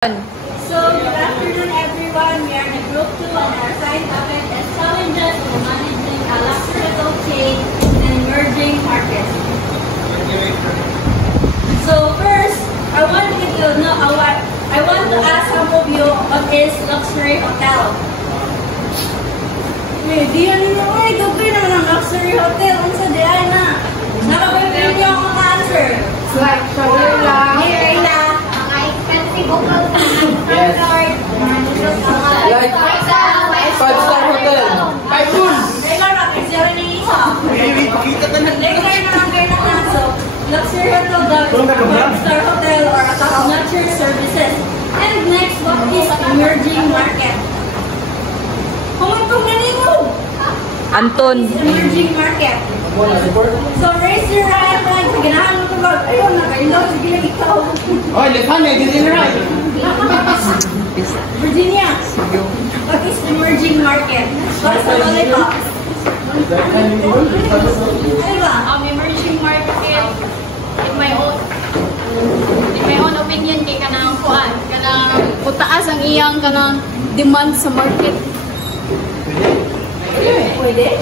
So, good afternoon everyone. We are in group 2 and our assigned topic is challenges in managing a luxury hotel chain in an emerging market. So first, I want to ask some of you what is luxury hotel? Di yan nyo, dugay naman ang luxury hotel. Ang sa diyan na. Nakapagpili niyo ang answer. Like, shower lang. Here na. Yes. Like, 5-star hotel. Typhoon. Luxury hotel, 5-star hotel, or a top-notch services. And next, what is emerging market? Kumantong ganito. Anton. Emerging market. So raise your right hand. Ganahan mo ito ba? Ayun, nakailaw. Sige lang ikaw. Oh, lekhan eh. This is right. Virginia. What is emerging market? What is the ito? Ano ba? Emerging market, in my own opinion, kay kanang kuan, kanang utaas ang iyang kanang demand sa market. Pwede?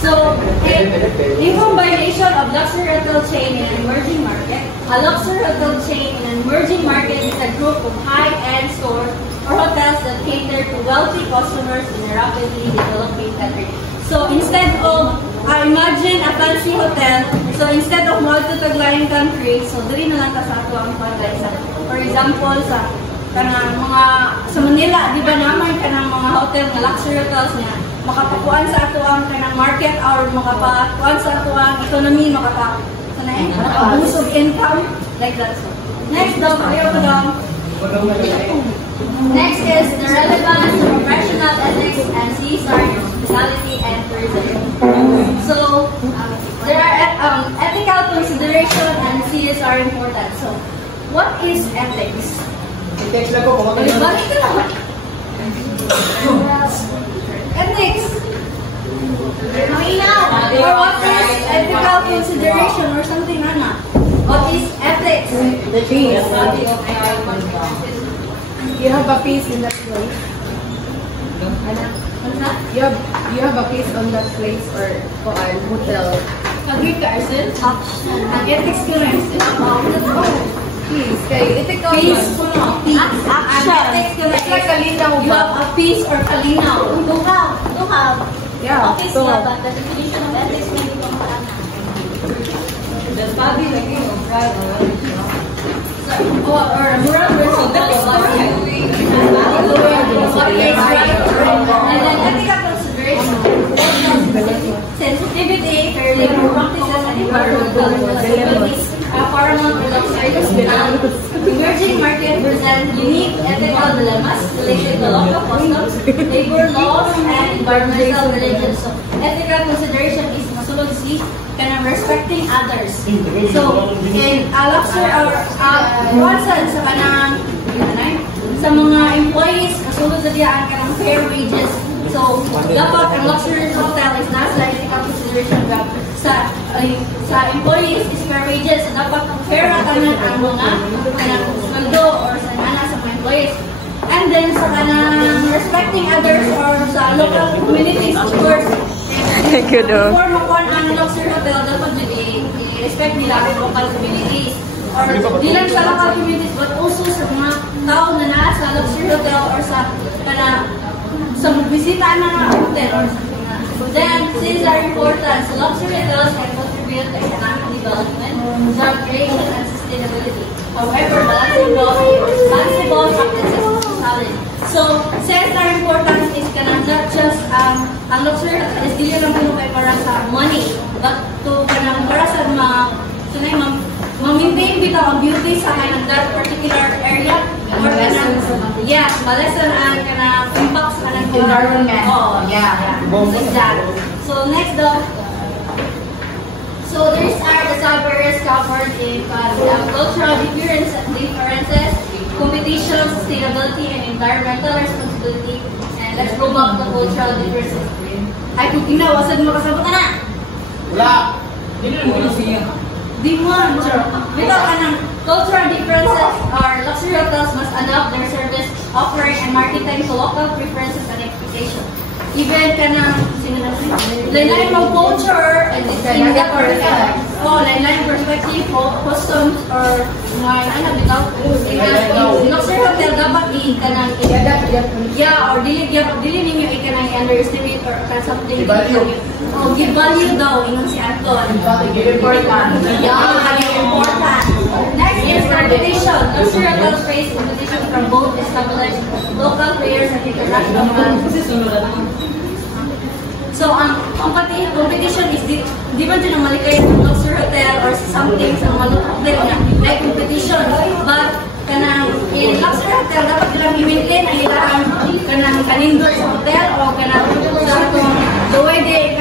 So, the combination of luxury hotel chain in an emerging market. A luxury hotel chain in an emerging market is a group of high-end stores or hotels that cater to wealthy customers in a rapidly developing country. So, instead of, imagine a fancy hotel, so instead of multi-taglayang country, so dali na lang ka sa ato ang paglaysa. For example, sa Manila, di ba naman kanang mga hotel na luxury hotels niya, makapakuan sa ato ang kanang market or makapakuan sa ato ang economy, makaboost of income, like that. So, next next is the relevance of professional ethics and CSR in hospitality and tourism. So, there are ethical consideration and CSR important. So, what is ethics? Text lang ko. Balik ka lang. Ethics. Or what is ethical consideration or something, Anna? What is ethics? The peace. You have a piece in that place. What's that? You have a piece on that place or hotel. Agree ka, Arsen? Ethics ko rin. Peace. Kay ethical. Peace ko no. Action. Ethics ko rin. It's like kalinaw You have a peace or kalinaw. To have. Yeah. Okay, so but the definition of ethics may be kung The body lagi mo, right? Or a moral person. That is correct. And then ethical consideration. Sensitivity, fairly practices, and environmental responsibilities. Paramount luxury. Emerging market present unique ethical dilemmas related to local customs, labor laws, and environmental religions. So, ethical consideration is masulog si kanang respecting others. So, in a luxury or sa kanang sa mga employees, masulog sa diyan kanang fair wages. So, dapat ang luxury hotel is nasa ethical consideration ba sa employees is fair wages. So, dapat fair na kanan ang mga kanang sweldo or sa mga employees. And then sa kanang respecting others or sa local communities, of course. Thank you, do. Before makuha ang luxury hotel, dapat yun i-respect nila ang local communities. Or di lang sa local communities, but also sa mga tao na nasa luxury hotel or sa bisita na hotel or something na. Then, these are important. So, luxury hotels can contribute to economic development, job creation, and sustainability. However, balancing those responsible practices is challenging. So, since our importance is not just ang luxury hotel is dili lang puno kay para sa money, but to para sa ma-maintain bitaw ang beauty sa that particular area or ma-lessen ang impact sa environment. Oh, yeah. Exactly. So, next so these are the sub-areas covered in cultural differences, competition, sustainability, and environmental responsibility. And let's go back to cultural differences. Ay, kung tinawasad mo kasabot na! Wala. Hindi na mo siya. Di mo, bitaw ka ng Cultural differences are luxury hotels must adapt their service offering and marketing to local preferences and expectations. Even lain-lain ng culture and lain-lain perspective, customs, or mga bitaw. Luxury hotel dapat i-kanang or dili ninyo i-kanang underestimate or something. Give value daw, ingon si Anton. Important. Important. Next is competition. Luxury hotels face competition from both established local players and international brands. So, competition is di ba dyan ang malikay ng luxury hotel or something sa mga hotel na like competition. But, in luxury hotel, dapat ilang i-maintain ang ilang kanindot sa hotel o sa itong the way they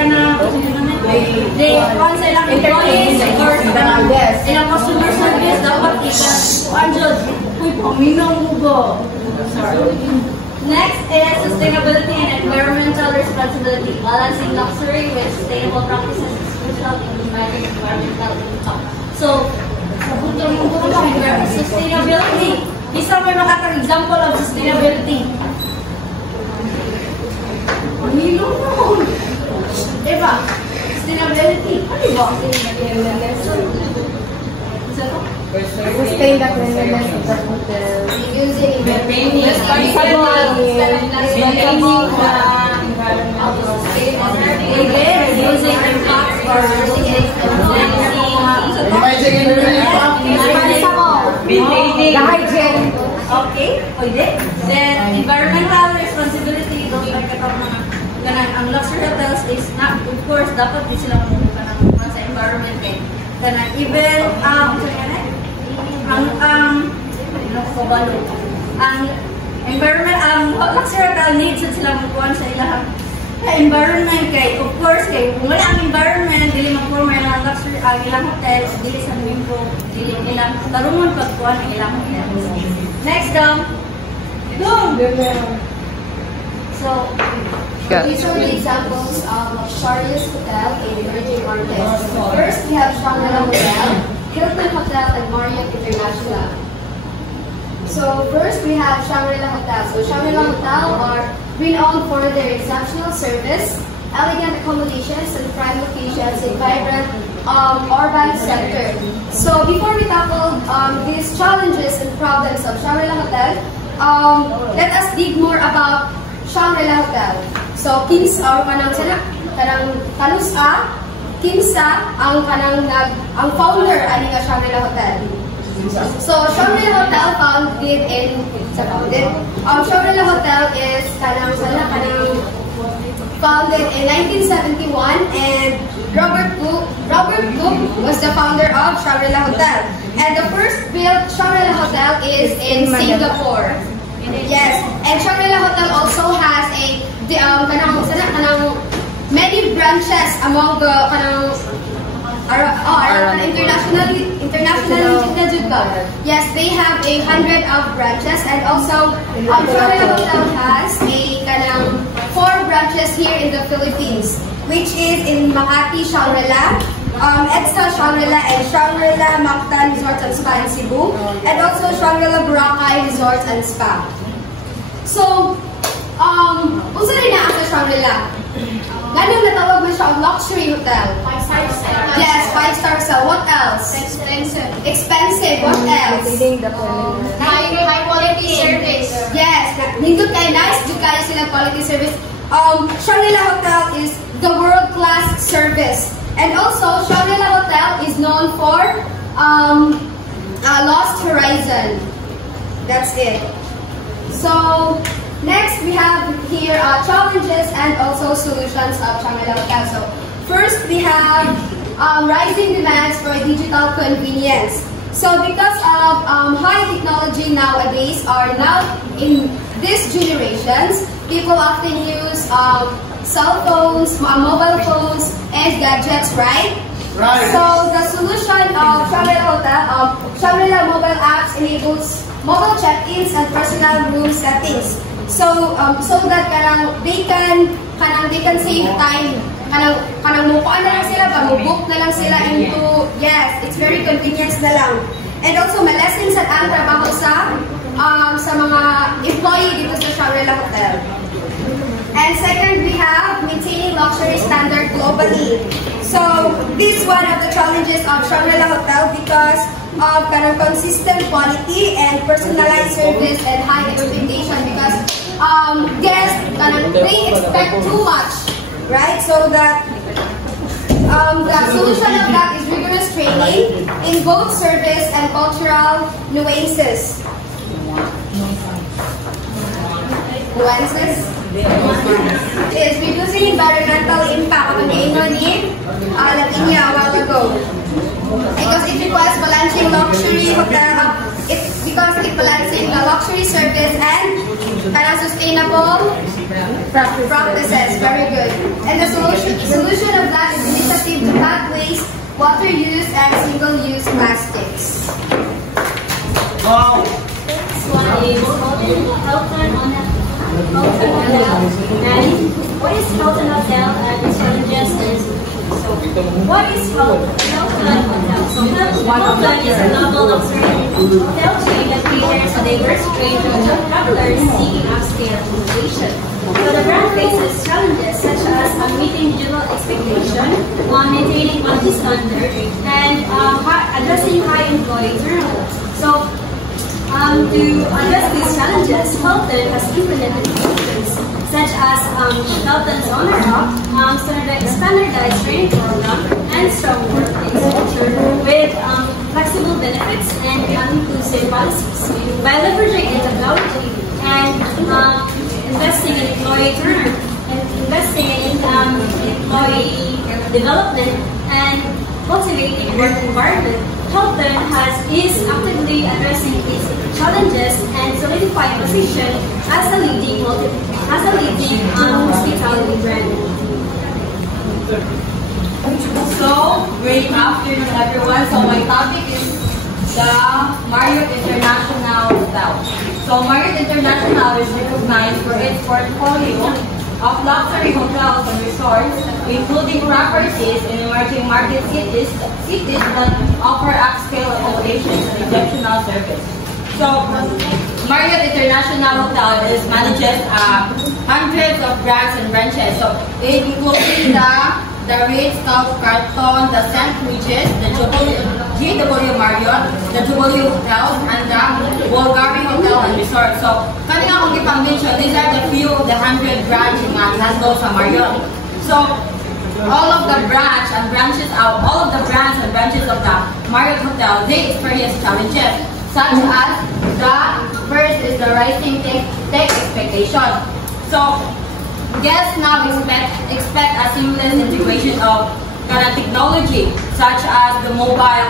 kuhan sa ilang employees or ilang customer service, dapat uy, paminang mo ba? Next is sustainability and environmental responsibility. Balancing luxury with sustainable practices is crucial in managing environmental impact. So, sustainability. Isa may makatang example of sustainability. Nilong mo. Diba? Sustainability. Ano ba? Sustain the cleanliness of the hotel. Using Maintaining reducing impact or the hygiene. Okay, pwede. Then, environmental responsibility, ang luxury hotels is not, of course, dapat di sila mumuha sa environment eh. Even, ang environment, luxury hotel needs sila mumuha sa ilang environment kay, of course, kay kung wala ang environment, dili mag-form ang luxury, ang ilang hotel, dili sa mimpo, dili ilang tarungon pagkuhan ang ilang hotel. Next down. So, these are the examples of Charles Hotel in emerging markets. First, we have Shangri-La Hotel, Hilton Hotel, and Marriott International. So, first we have Shangri-La Hotel. So, Shangri-La Hotel are renowned for their exceptional service, elegant accommodations, and prime locations in vibrant urban center. So, before we tackle these challenges and problems of Shangri-La Hotel, let us dig more about Shangri-La Hotel. So, kinsa ang founder ani nga Shangri-La Hotel. So, Shangri-La Hotel founded in Shangri-La Hotel is founded in 1971, and Robert Cook was the founder of Shangri-La Hotel. And the first built Shangri-La Hotel is in Singapore. Yes, and Shangri-La Hotel also has many branches among the internationally. Yes, they have 100 of branches, and also Shangri-La Hotel has 4 branches here in the Philippines, which is in Makati Shangri-La, Edsa Shangri-La, and Shangri-La Mactan Resort and Spa in Cebu, and also Shangri-La Boracay Resort and Spa. So, unsa rin na sa Shangri-La? Ganun natawag mo siya luxury hotel. 5-star hotel. Yes, 5-star hotel. What else? Expensive. Expensive. What else? High quality service. Yes, nindot kay nice, good kayo sila quality service. Shangri-La Hotel is the world-class service. And also, Shangri-La Hotel is known for Lost Horizon. That's it. So, next we have here challenges and also solutions of Shangri-La Hotel. So, first we have rising demands for digital convenience. So, because of high technology nowadays, or now in these generations, people often use cell phones, mobile phones, and gadgets, right? Right. So, the solution of Shangri-La Hotel, Shangri-La mobile apps enables mobile check-ins and personal room settings. So, so that they can save time. Mukuan na lang sila, book na lang sila into, yes, it's very convenient na lang. And also, malessing sa ang trabaho sa mga employee dito sa Shangri-La Hotel. And second, we have maintaining luxury standard globally. So, this is one of the challenges of Shangri-La Hotel because of kind of consistent quality and personalized service and high expectation because guests they expect too much, right? So that the solution of that is rigorous training in both service and cultural nuances. Is reducing environmental impact on Indonesia, Lavinia a while ago. Because it requires balancing luxury hotel, because it balancing the luxury service and sustainable practices. Very good. And the solution of that is initiative to cut waste, water use, and single-use plastics. Wow. Next one is Hilton Hotel. And what is Hilton Hotel and its challenges and solutions? So, what is Hilton Hotel? So, Hilton is a global luxury hotel chain that caters a diverse range of travelers seeking upscale accommodation. So, the brand faces challenges such as meeting digital expectation, maintaining quality standards, and addressing high employee turnover. So, to address these challenges, Hilton has implemented features such as Hilton's Honor Hub, standardized training program, and strong workplace culture with flexible benefits and inclusive policies. By leveraging technology and investing in employee turnover, and investing in employee development and cultivating work environment, Hilton is actively addressing these challenges and solidifying position as a leading hospitality brand. So, great afternoon everyone. So my topic is the Marriott International Hotel. So Marriott International is recognized for its portfolio of luxury hotels and resorts, including properties in emerging market cities that offer upscale accommodations and exceptional service. So, Marriott International Hotel manages hundreds of brands and branches. So, including the Ritz-Carlton, the St. Regis, the JW Marriott, the W Hotels, and the Bulgari Hotel and Resort. So, kanina akong i-mention, these are the few of the 100 branches nga nandun sa Marriott. So, all of the brands and branches of the Marriott Hotel, they experience challenges, such as the first is the rising tech expectation. So, guests now expect a seamless integration of technology, such as the mobile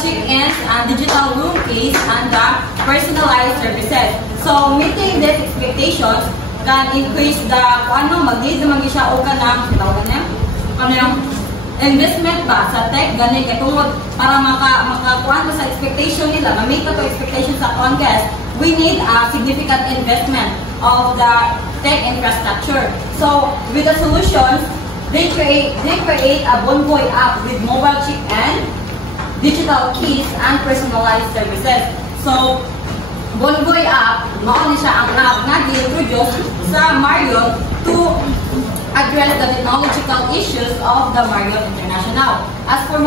check-ins and digital room keys and the personalized services. So, meeting these expectations can increase the mag-need naman siya o investment ba sa tech ganit katungod para makakuha mo sa expectation nila, ma-meet to expectation sa guest, we need a significant investment of the tech infrastructure. So with the solutions, they create a Bonvoy app with mobile check-in, digital keys, and personalized services. So Bonvoy app, mao ni siya ang app nga gi-introduce sa Marriott to address the technological issues of the Marriott International. As for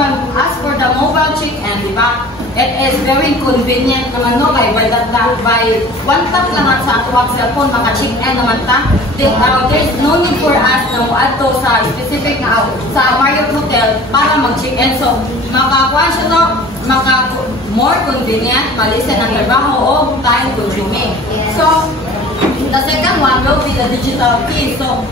the mobile check-in, diba? It is very convenient naman no by one tap naman sa atuwag cellphone maka-check-in naman ta. There is no need for us na muadto sa specific na sa Marriott Hotel para mag-check-in. So makakuha siya no, more convenient, malisen ang trabaho o time consuming. So the second one will be the digital key. So,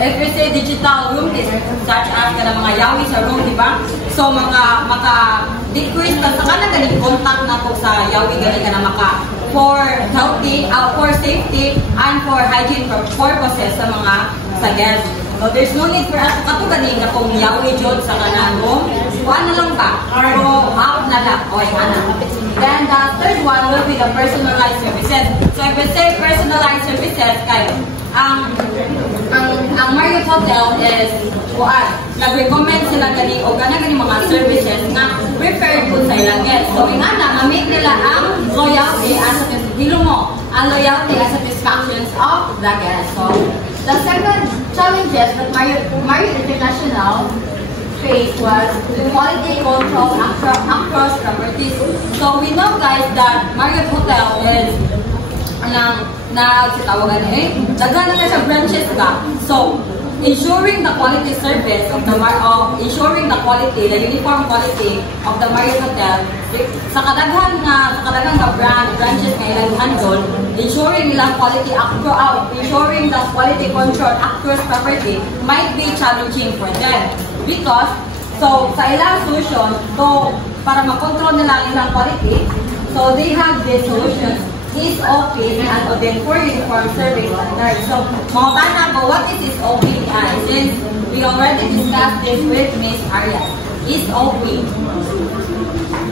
if we say digital room keys, such as mga yawi sa room, di ba? So, maka-decrease ka sa kanang ganing contact na po sa yawi ganing ka na for healthy, for safety, and for hygiene purposes sa mga sa guests. So, there's no need for us to ganing na kung yawi jod sa kanang room. kuha na lang ba? So, out na lang. Okay, Then, the third one will be the personalized services. So, if we say personalized services, kayo, ang Marriott Hotel is, nag-recommend sila gani o gani mga services na preferred po sa ilang guests. So, ma-make nila ang loyalty as ang loyalty and satisfactions of the guests. So, the second challenges that Marriott International faced was the quality control across properties. So, we know guys that Marriott Hotel is daghan na siya branches ba. So, ensuring the quality service of the the uniform quality of the Marriott Hotel sa kadaghan nga branches nga ilang handle, ensuring the quality control across property might be challenging for them because so sa ilang solution para makontrol nila ilang quality, so they have these solutions SOP and then for uniform service standards. So, mga bana po, what is SOP? Since we already discussed this with Ms. Arya. SOP.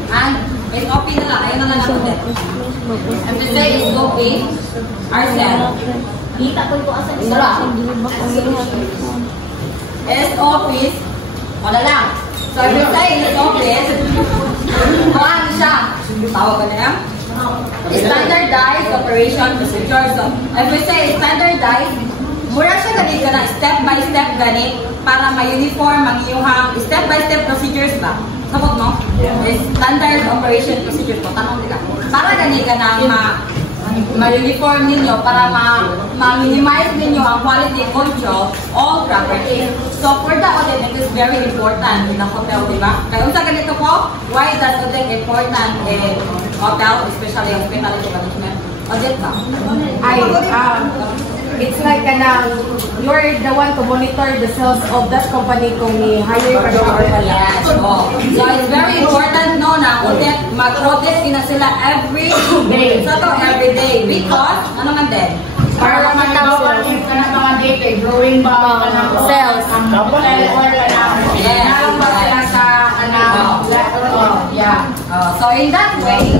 And SOP na lang, ayun na lang natin. And to say SOP, ourselves. SOP, wala lang. So, if you say SOP, kuhaan siya. Tawag ka na yan? Standardized operation procedure. So, if we say standardized, mura siya ganit ka na step-by-step ganit para ma-uniform ang iyong step-by-step procedures ba? Sabot mo? Standard operation procedure po. Tanong ka. Para ganit ka na ma-uniform ninyo para ma-minimize ninyo ang quality control all properties. So, for the audit, it is very important in the hotel, di ba? Kaya unsa ganito po, why does audit important in hotel, especially hospitality management? Audit ba? It's like you're the one to monitor the sales of that company kung i-hire ka or wala. Yes. So, it's very important na audit, mag-audit sila every day. So, every day. Because, ano man din? Para matawag ka na mga data, growing ba sales. Yes. So, in that way,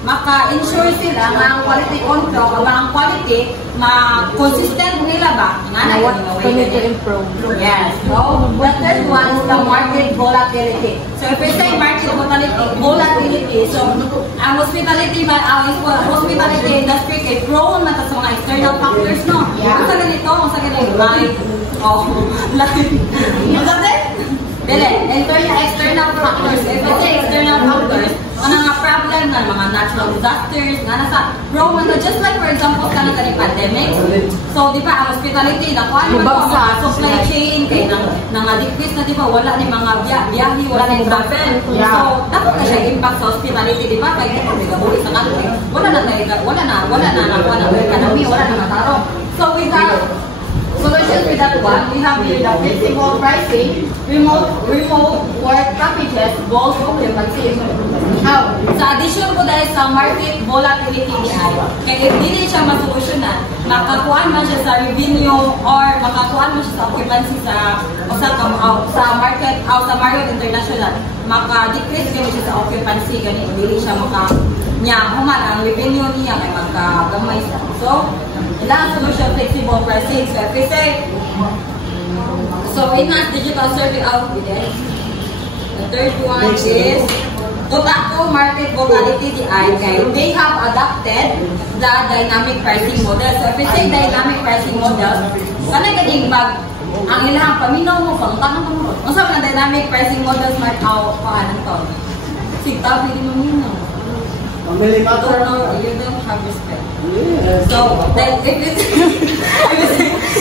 maka-ensure sila na ang quality control, ang quality, consistent nila ba? We need to improve. Yes. So, the third one is the market volatility. So, if we say market volatility, so, ang hospitality industry kay prone na sa mga external factors, no? Kung sa ganito, external factors. If we say external factors, mga problem na mga natural disasters, prone na just like for example kanang pandemic. So di ba ang hospitality na kuan mo sa supply chain kay nang decrease na di ba wala ni mga biyahe, wala ni travel. So dapat na siya impact sa hospitality di ba kay nagabuli sa country. Wala na nakuha ng economy, wala na matarong. So with that solution with that one, we have here the flexible pricing, remote work packages, bulk occupancy. Now, sa addition ko dahil sa market volatility kaya if hindi siya masolusyonan, makakuhaan man siya sa revenue or makakuhaan man siya sa occupancy sa market sa Marriott International, maka-decrease kami siya sa occupancy ganito, hindi siya human ang revenue niya may magkagamay siya. So, ilang solution flexible pricing. So, if we say, enhanced digital survey outfits. The third one is Kotaku market volatility they have adopted the dynamic pricing model. So, if we say dynamic pricing model, kanang ganing ang ilang paminaw mo, tanong mo. Ang sabi ng dynamic pricing models paano to? Sigtaw, hindi mo nino. You don't have respect. So,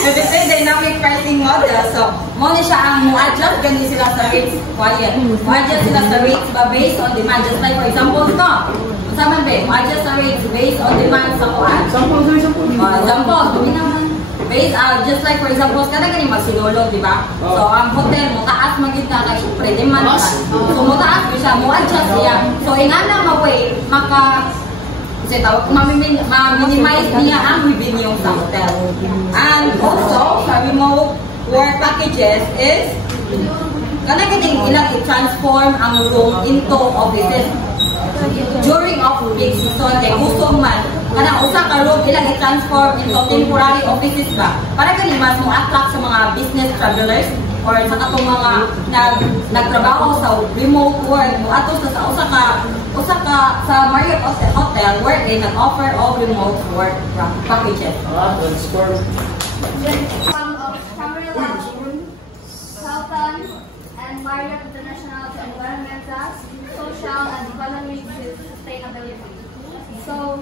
if you say dynamic pricing model, so, muna siya ang adjust ganyan sila sa rates, quiet. Adjust sila sa rates based on demand. Just like, for example, Saman ba, adjust sa rates based on demand sa kuan. Example, based just like for example, kada gani magsinulog, di ba? So ang hotel mo taas magita kay syempre demand ka. So mo taas siya, mo adjust siya. So inana way ma-minimize niya ang revenue sa hotel. And also, sa remote work packages is kanang kining ilang i-transform ang room into offices. During off-peak season, kay kusog man, kanang usa ka room ilang i-transform into temporary offices ba? Para kani mas mo attract sa mga business travelers or sa katong mga nagtrabaho sa remote work mo ato sa usa ka sa Marriott Hotel wherein nag-offer of remote work packages. Of Shangri-La, Hilton, and Marriott International to environmental, social, and economic sustainability. So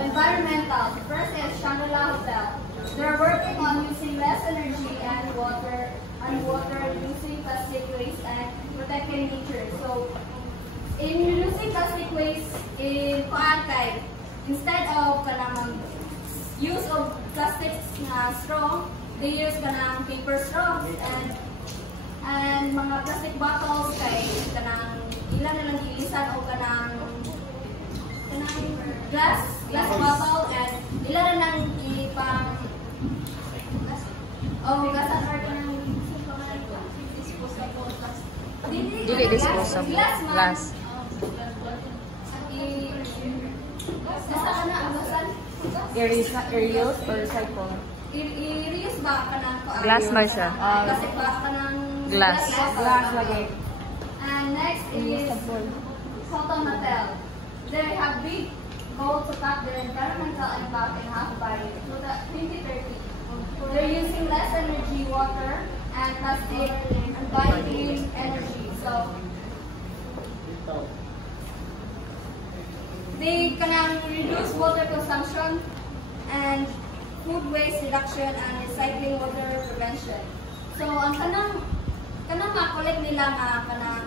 environmental. First is Shangri-La Hotel. They're working on using less energy and water reducing plastic waste and protecting nature. So in reducing plastic waste in Paangkay, instead of kanang use of plastic straw, they use kanang paper straws and mga plastic bottles kay kanang ilan na lang ilisan o kanang glass bottle and ilan na lang ipang gasan or kanang Dili disposable. Glass. I-reuse or recycle? I-reuse ba kanang Glass man siya. Kasi ba kanang Glass. Glass lagi. And next is Hilton Hotel. They have big goal to cut their environmental impact in half by 2030. They're using less energy, water, and plastic, and buying clean energy. So they can reduce water consumption and food waste reduction and recycling water prevention. So ang kanang ma-collect nila nga kanang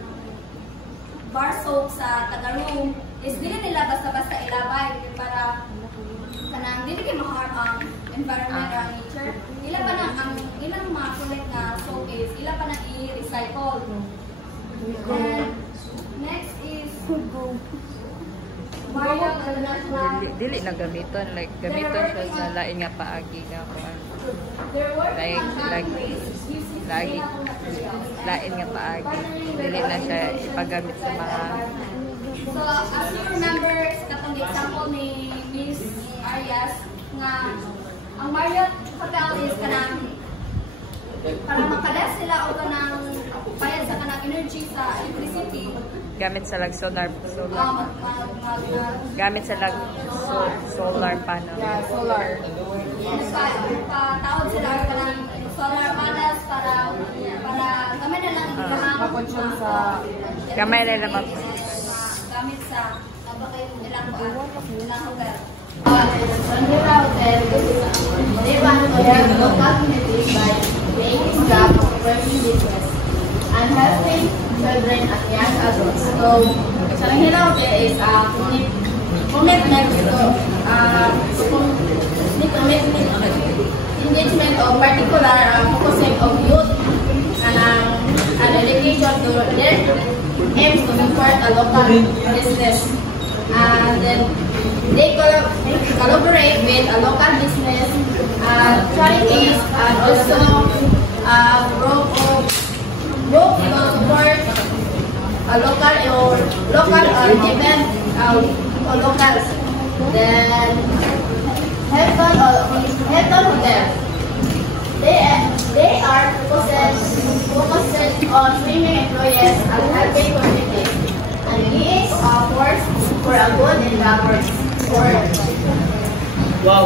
bar soap sa taga-room is dili nila basta-basta ilabay para kanang dili kay ma-harm ang environment or nature. Ila pa na ang ilang ma-collect na soap is ila pa na i-recycle. And next is Marriott International. Dili na gamiton, like gamiton siya sa lain nga paagi nga kuan. Lagi lain nga paagi. Dili na siya ipagamit sa mga. So as you remember, katong example ni Miss Arias nga ang Marriott Hotel is kanang para makadas sila o kanang bayad sa kanang energy sa electricity. Gamit sa solar. Gamit sa solar panel. Yeah, solar. Tawag sila kanang solar panels para gamay na lang Mapunsyong sa... Gamay na lang gamit sa ilang hotel. Shangri-La Hotel, they want to help local communities by creating jobs, working business, and helping children and young adults. So, Shangri-La Hotel is a commitment engagement of particular focusing of youth and dedication to their aims to support a local business. And then they collaborate with a local business, charities, and also group to support a local event or locals. Then Hilton Hotel. They are focused on training employees and helping communities and being a force for a good endeavor. Wow.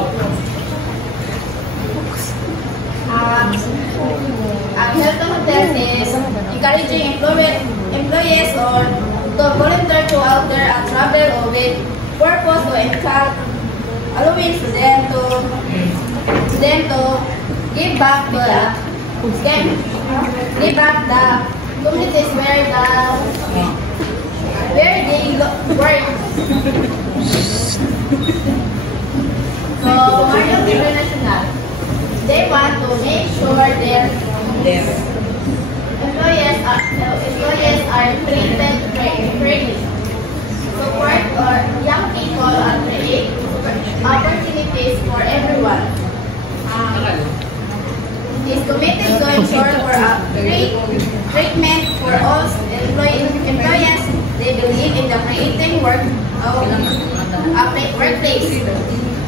Hilton Hotel is encouraging employees or to volunteer to out there and travel with purpose to encourage, allowing for them to give back the communities where they work. So Marriott International, they want to make sure their employees are treated fairly, support young people, and create opportunities for everyone. Is to workplace.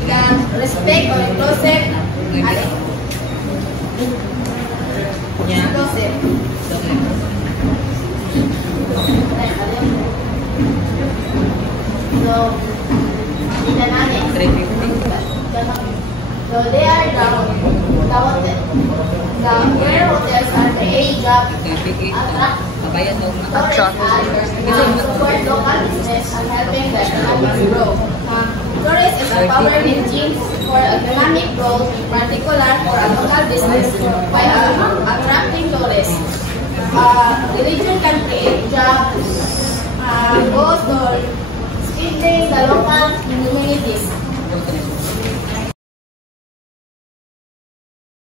Ikan respect or inclusive. Inclusive. So, so they are the where hotels are creating jobs, attract support local business and helping the economy grow. Tourism is a power engine for economic growth, in particular for a local business by attracting tourists. Religion can create jobs, both for strengthening the local communities.